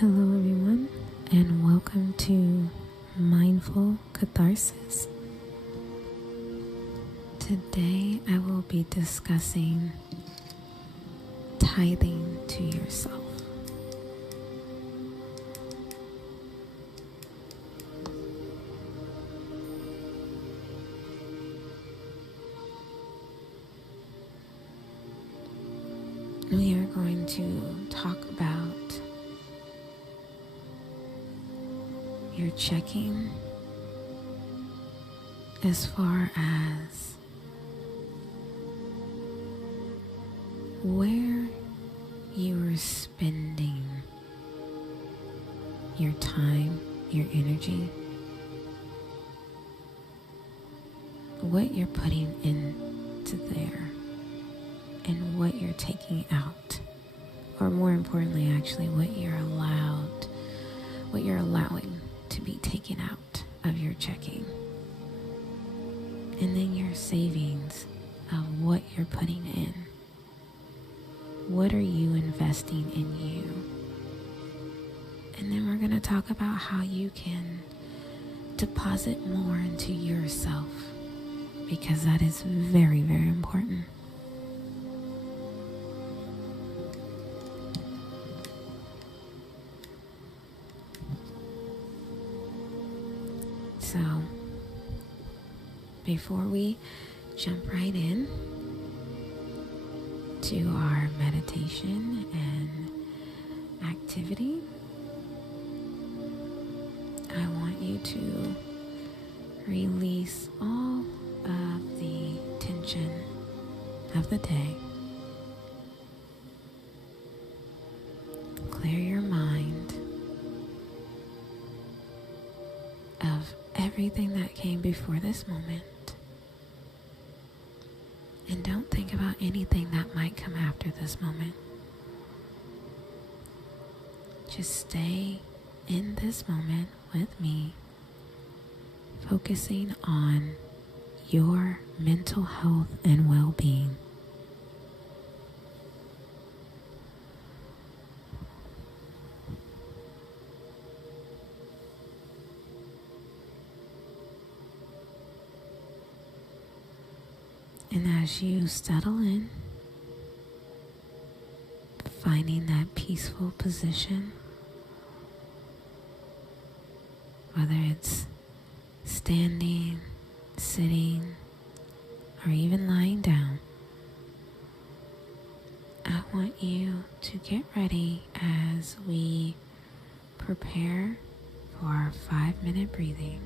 Hello everyone, and welcome to Mindful Catharsis. Today I will be discussing tithing to yourself. We are going to talk about your checking as far as where you are spending your time, your energy, what you're putting into there, and what you're taking out, or more importantly actually what you're allowing to be taken out of your checking. And then your savings of what you're putting in. What are you investing in you? And then we're going to talk about how you can deposit more into yourself, because that is very, very important. So, before we jump right in to our meditation and activity, I want you to release all of the tension of the day. Clear your mind of everything that came before this moment, and don't think about anything that might come after this moment. Just stay in this moment with me, focusing on your mental health and well-being. And as you settle in, finding that peaceful position, whether it's standing, sitting, or even lying down, I want you to get ready as we prepare for our 5-minute breathing.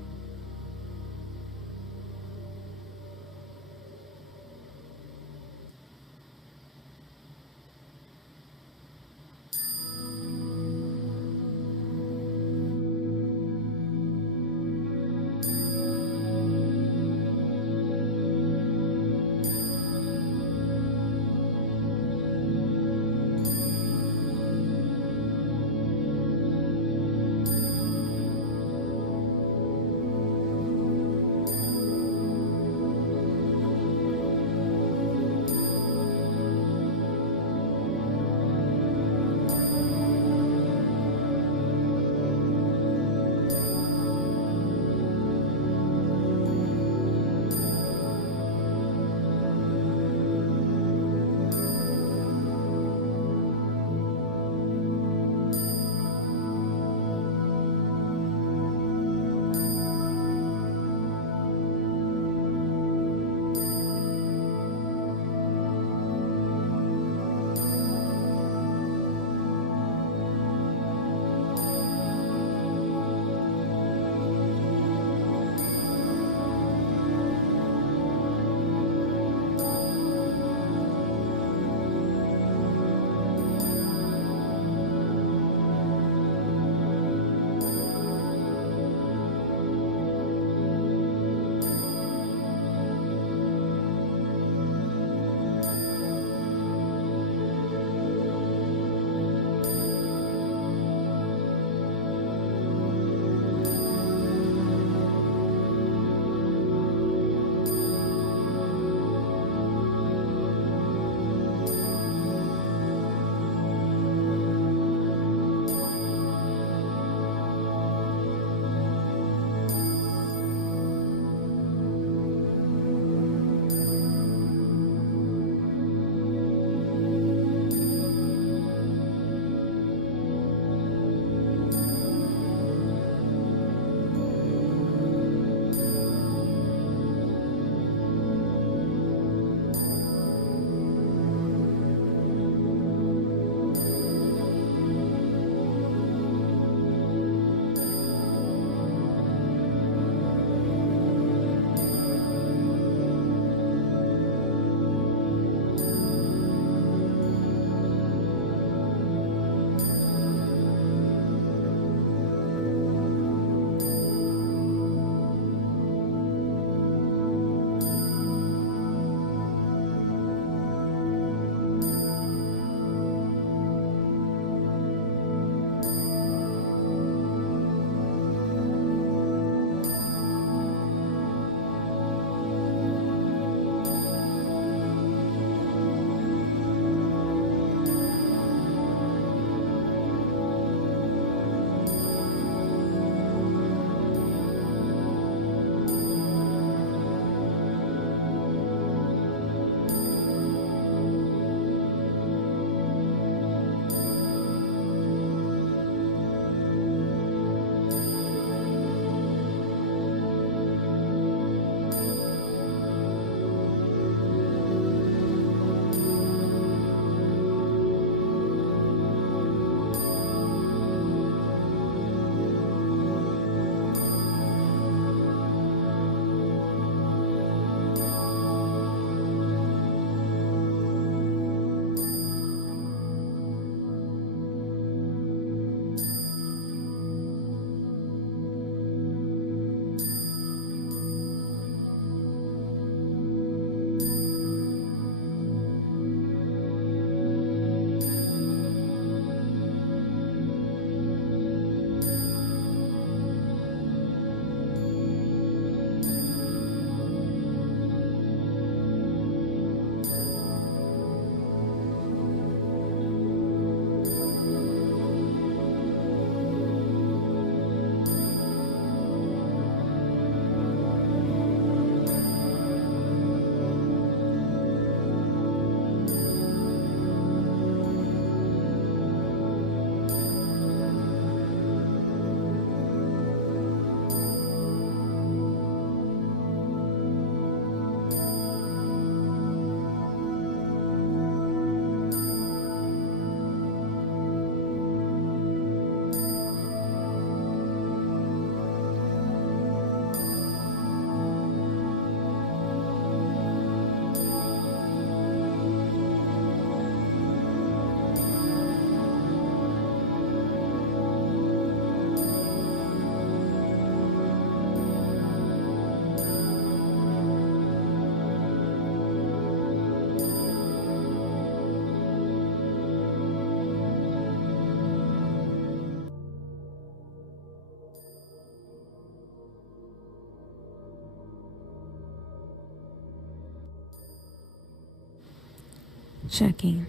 checking.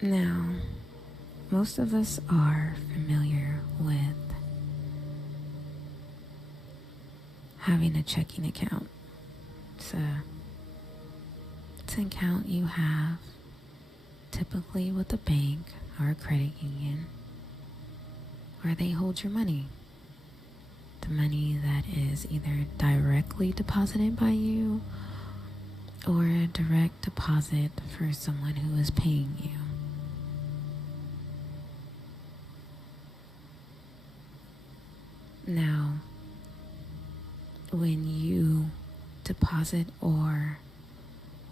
Now, most of us are familiar with having a checking account. It's an account you have typically with a bank or a credit union where they hold your money. The money that is either directly deposited by you or a direct deposit for someone who is paying you. Now, when you deposit or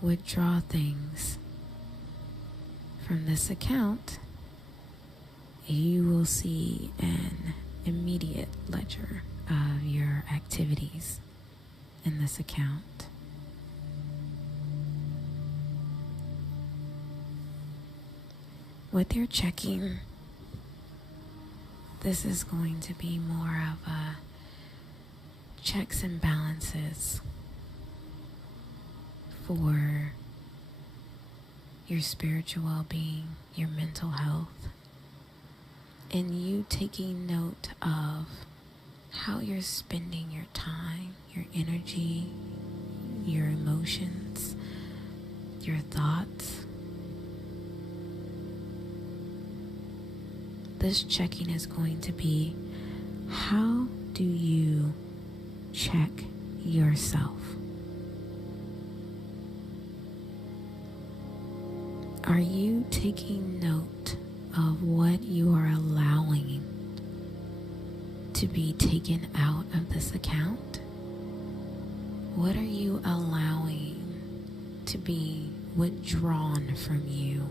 withdraw things from this account, you will see an immediate ledger of your activities in this account. With your checking, this is going to be more of a checks and balances for your spiritual well-being, your mental health, and you taking note of how you're spending your time, your energy, your emotions, your thoughts. This checking is going to be, how do you check yourself? Are you taking note of what you are allowing to be taken out of this account? What are you allowing to be withdrawn from you?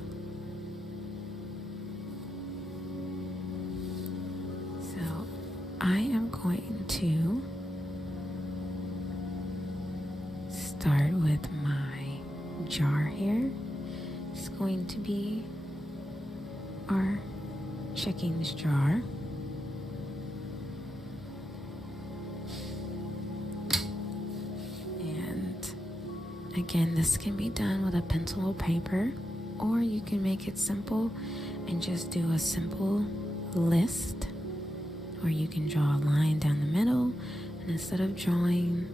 So I am going to start with my jar here. It's going to be our checkings jar. And again, this can be done with a pencil or paper, or you can make it simple and just do a simple list, or you can draw a line down the middle, and instead of drawing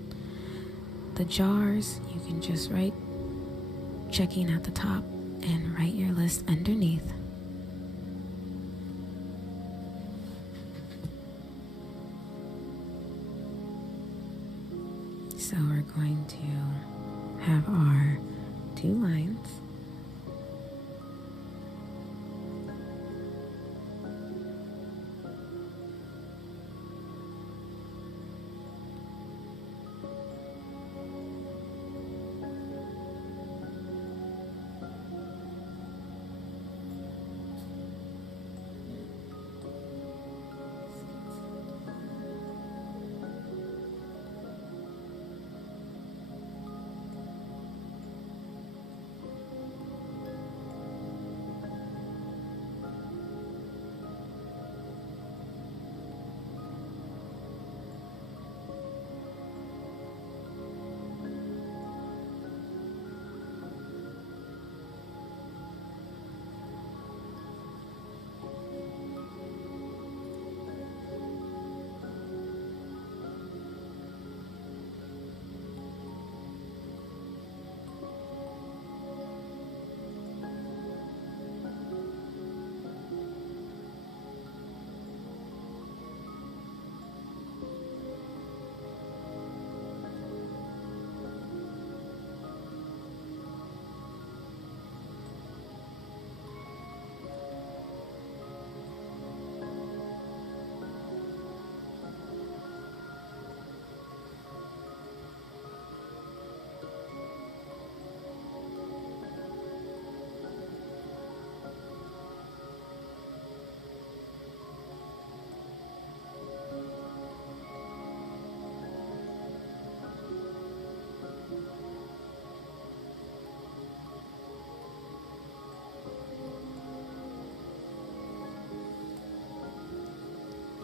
the jars, you can just write checking at the top and write your list underneath. So we're going to have our 2 lines.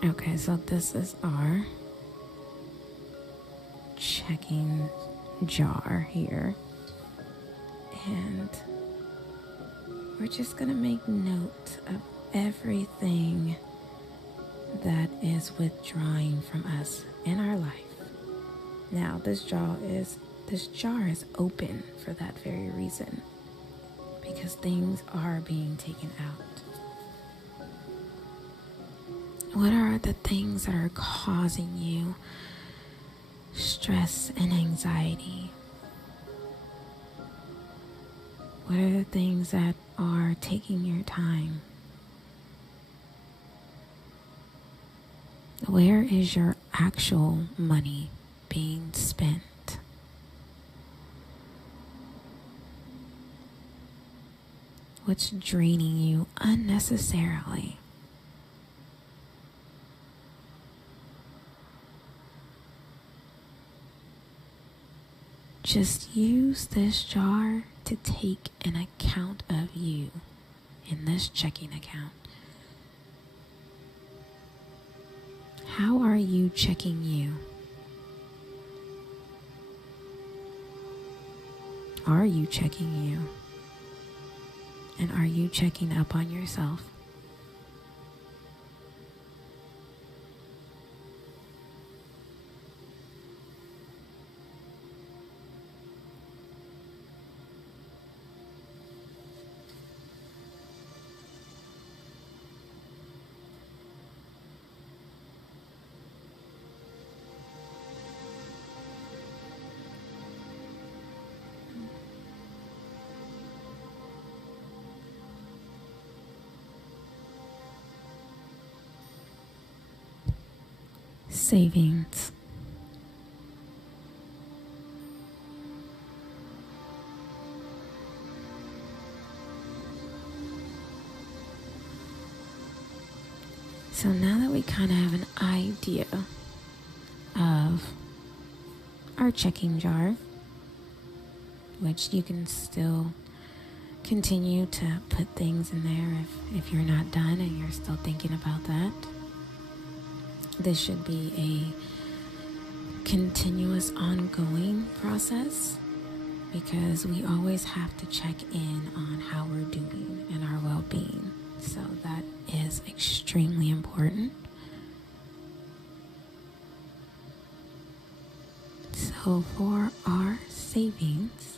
Okay, so this is our checking jar here. And we're just going to make note of everything that is withdrawing from us in our life. Now, this jar is open for that very reason, because things are being taken out. What are the things that are causing you stress and anxiety? What are the things that are taking your time? Where is your actual money being spent? What's draining you unnecessarily? Just use this jar to take an account of you in this checking account. How are you checking you? Are you checking you? And are you checking up on yourself? Savings. So now that we kind of have an idea of our checking jar, which you can still continue to put things in there if you're not done and you're still thinking about that. This should be a continuous, ongoing process, because we always have to check in on how we're doing and our well-being. So that is extremely important. So for our savings,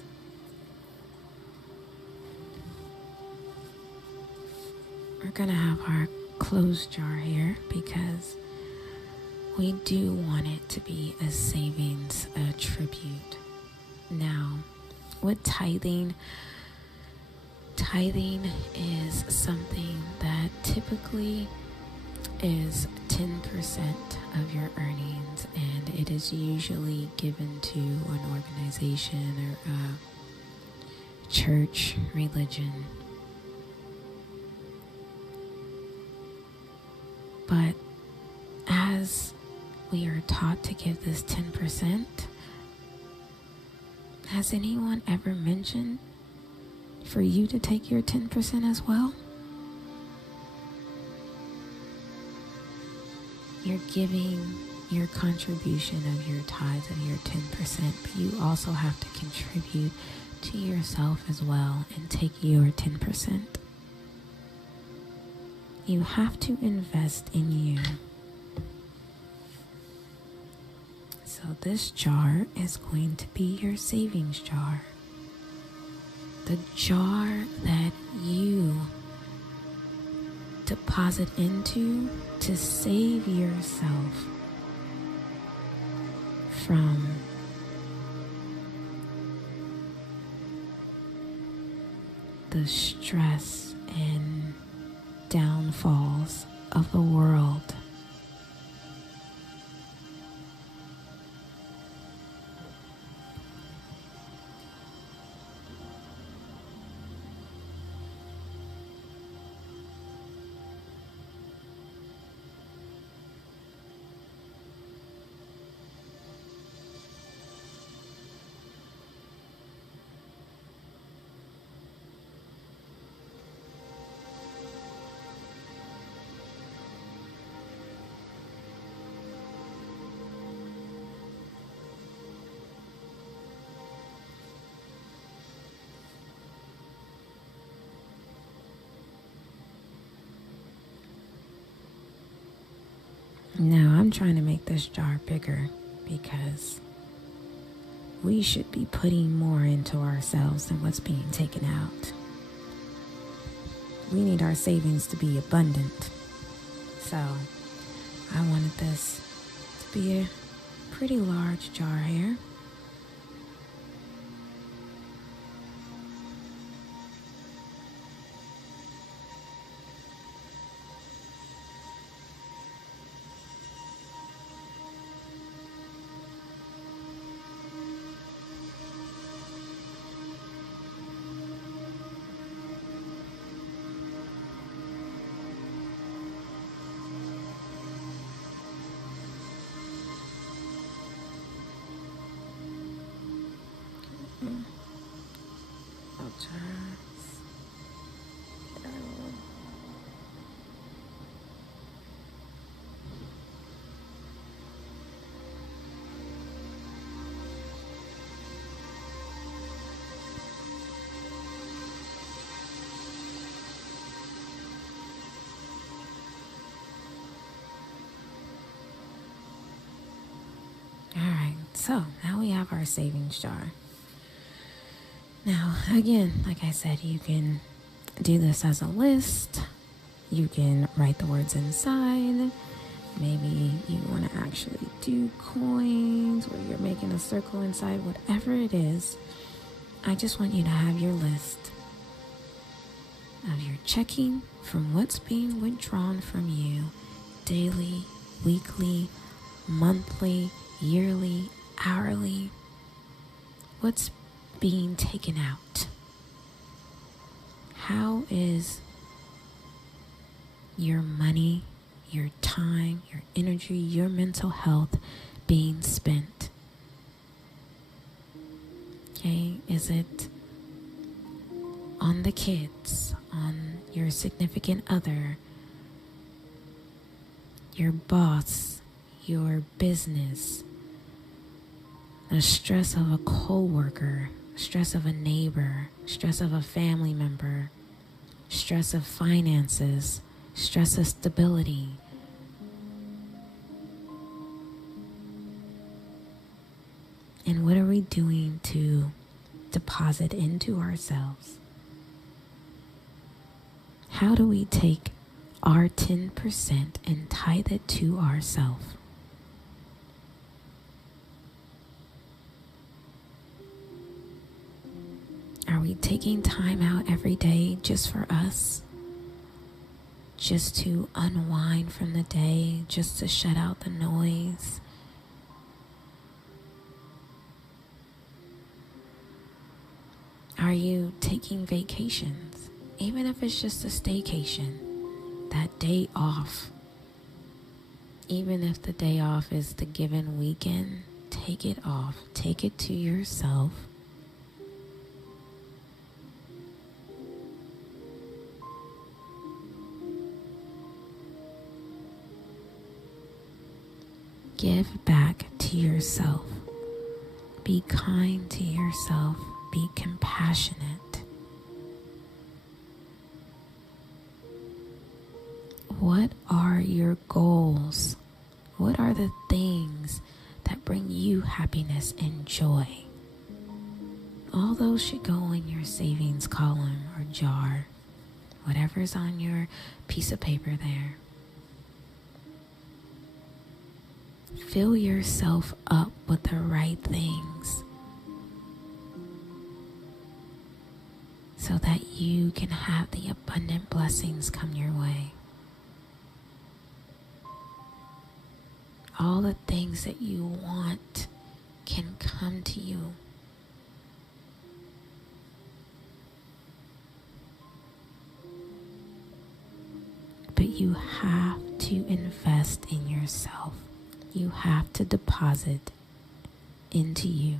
we're going to have our closed jar here, because we do want it to be a savings attribute. Now, with tithing is something that typically is 10% of your earnings, and it is usually given to an organization or a church, religion. But as we are taught to give this 10%, has anyone ever mentioned for you to take your 10% as well? You're giving your contribution of your tithes of your 10%, but you also have to contribute to yourself as well and take your 10%. You have to invest in you. So this jar is going to be your savings jar. The jar that you deposit into to save yourself from the stress and downfalls of the world. Now I'm trying to make this jar bigger because we should be putting more into ourselves than what's being taken out. We need our savings to be abundant. So I wanted this to be a pretty large jar here. Alright, so now we have our savings jar. Now, again, like I said, you can do this as a list. You can write the words inside. Maybe you want to actually do coins where you're making a circle inside, whatever it is. I just want you to have your list of your checking from what's being withdrawn from you daily, weekly, monthly, yearly, hourly. What's being taken out? How is your money, your time, your energy, your mental health being spent? Okay, is it on the kids, on your significant other, your boss, your business, the stress of a coworker, stress of a neighbor, stress of a family member, stress of finances, stress of stability? And what are we doing to deposit into ourselves? How do we take our 10% and tithe it to ourselves? Are we taking time out every day just for us? Just to unwind from the day, just to shut out the noise? Are you taking vacations? Even if it's just a staycation, that day off. Even if the day off is the given weekend, take it off. Take it to yourself. Give back to yourself. Be kind to yourself. Be compassionate. What are your goals? What are the things that bring you happiness and joy? All those should go in your savings column or jar, whatever's on your piece of paper there. Fill yourself up with the right things so that you can have the abundant blessings come your way. All the things that you want can come to you. But you have to invest in yourself. You have to deposit into you.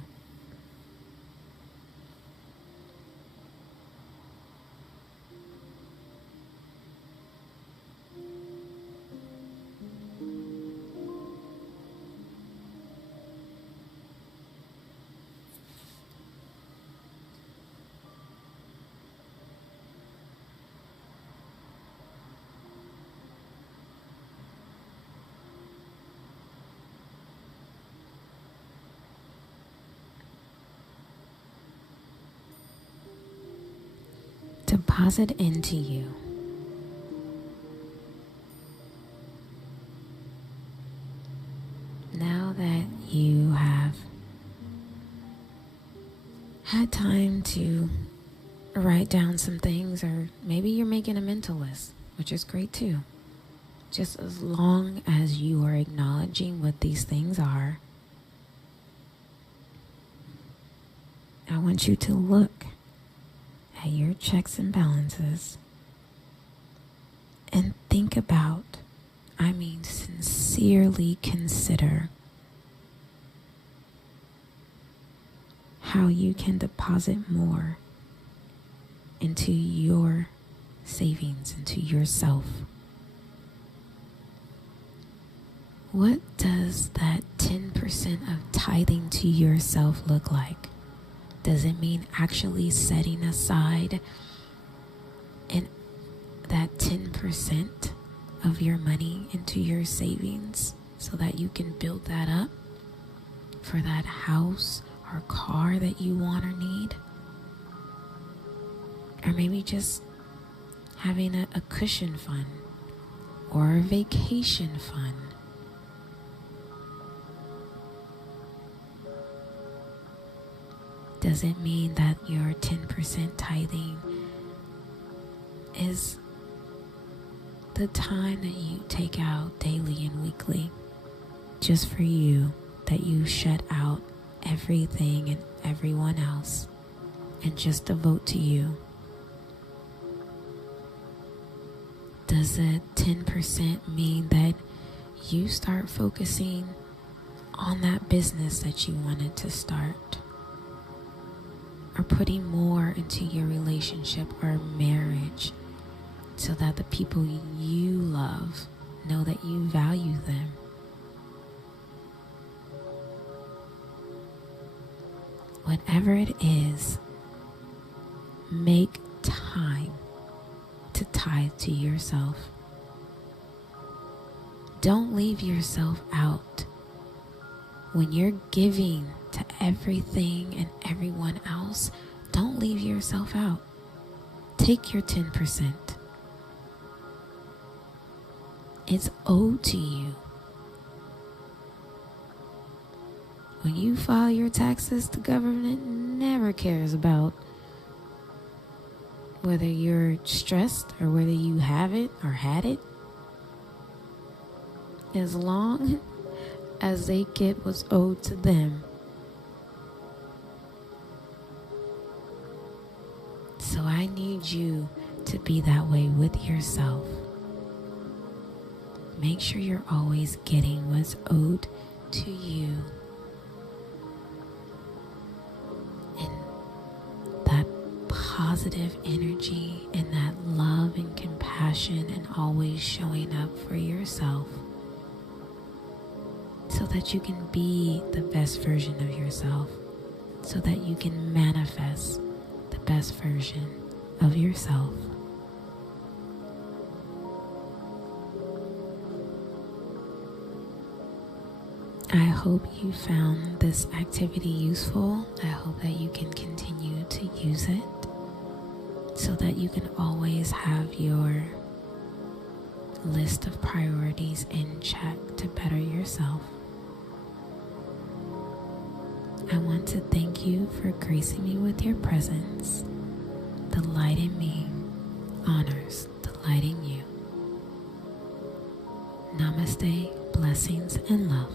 deposit into you now that you have had time to write down some things, or maybe you're making a mental list, which is great too. Just as long as you are acknowledging what these things are, I want you to look at your checks and balances and think about, sincerely consider how you can deposit more into your savings, into yourself. What does that 10% of tithing to yourself look like? Does it mean actually setting aside and that 10% of your money into your savings so that you can build that up for that house or car that you want or need? Or maybe just having a cushion fund or a vacation fund. Does it mean that your 10% tithing is the time that you take out daily and weekly just for you, that you shut out everything and everyone else and just devote to you? Does the 10% mean that you start focusing on that business that you wanted to start? Or putting more into your relationship or marriage so that the people you love know that you value them? Whatever it is, make time to tithe to yourself. Don't leave yourself out. When you're giving to everything and everyone else, don't leave yourself out. Take your 10%. It's owed to you. When you file your taxes, the government never cares about whether you're stressed or whether you have it or had it. As long as they get what's owed to them. So I need you to be that way with yourself. Make sure you're always getting what's owed to you. And that positive energy and that love and compassion and always showing up for yourself, so that you can be the best version of yourself, so that you can manifest the best version of yourself. I hope you found this activity useful. I hope that you can continue to use it so that you can always have your list of priorities in check to better yourself. I want to thank you for gracing me with your presence. The light in me honors the light in you. Namaste, blessings, and love.